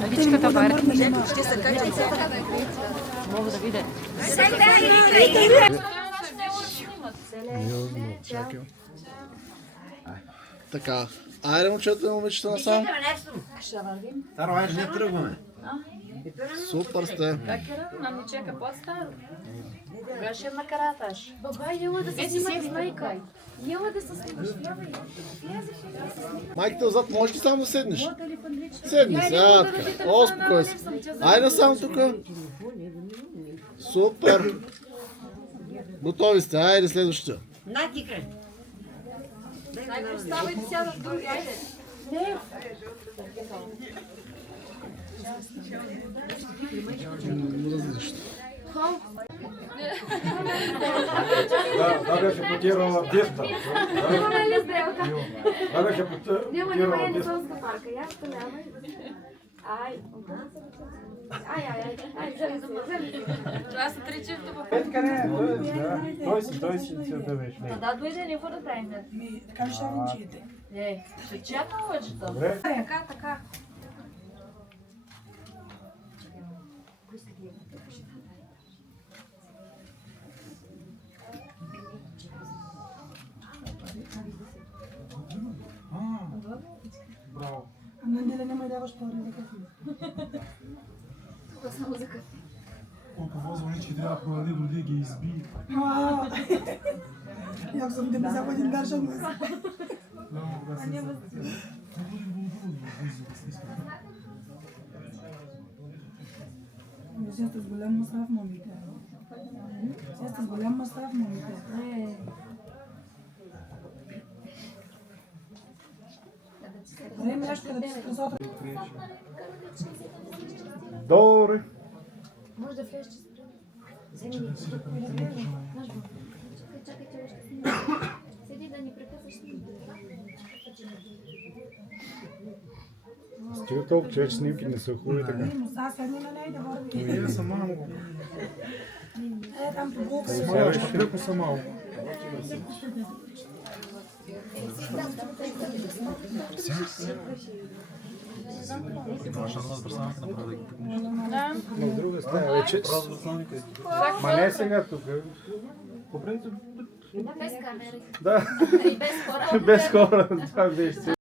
Наличката варни. Ще се качи. Мога да видя. Така, айде момчета и момичета насам. Старо, не тръгваме. Супер сте. Нам ни чека по-старо. Гаше макараташ. Баба, ела да се снимаш майка. Ела да се снимаш. Майката отзад, можеш ли само да седнеш? Седни, сега така. О, спокой се. Айде само тук. Супер. Готови сте, айде следващия. Най-първо ставайте сега в други, айде. Да беше потирала дефта. Имаме ли сделка? Да беше потирала Няма ни сонска парка. Я столява. Ай, Това са три чифта в Петка не, той си да беше. Да дойде не вода тайна. Така ще учите. Ще чакам лъчето. Добре. така. Браво. А на неделя няма даваш пари за кафе. това само за кафе. Колко возвонички трябва да продаде, дойде и ги изби. Як съм да ме заводим държан. Сте с голям масрав, момите. Сте с голям масрав, момите. Време още да се красота. Добре. Може да влезеш, че спрем. Чакайте още. Седи да ни прекъсваш. Стига толкова човек снимки не са хубави така. Но сега седни на нея да върви. Те са малко. Там по бокс. Леко са малко. Но в друга страна вече. Ма не сега тук. По принцип. Без камери. Да. И без хора. Без хора. Това беше.